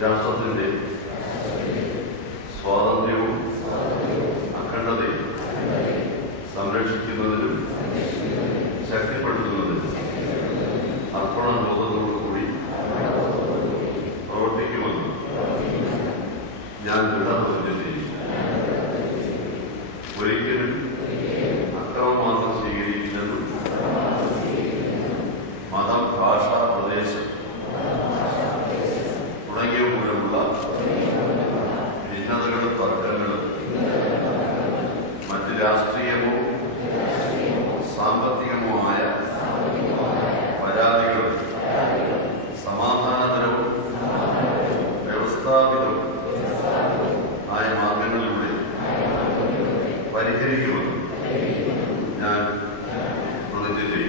രാഷ്ട്രത്തിന്റെ സ്വാതന്ത്ര്യവും അഖണ്ഡതയും സംരക്ഷിക്കുന്നതിനും ശക്തിപ്പെടുത്തുന്നതിനും അർപ്പണബോധത്തോടുകൂടി പ്രവർത്തിക്കുമെന്ന് ഞാൻ ദൃഢപ്രതിജ്ഞ ചെയ്യും. ഒരിക്കലും അക്രമമാർഗം സ്വീകരിക്കില്ലെന്നും മതം, ഭാഷ, പ്രദേശം തുടങ്ങിയവ മൂലമുള്ള ഭിന്നതകളും തർക്കങ്ങളും മറ്റ് രാഷ്ട്രീയമോ സാമ്പത്തികമോ ആയ പരാതികളും സമാധാനപരവും വ്യവസ്ഥാപിതവും ആയ മാർഗങ്ങളിലൂടെ പരിഹരിക്കുമെന്ന് ഞാൻ പ്രതിജ്ഞ ചെയ്യും.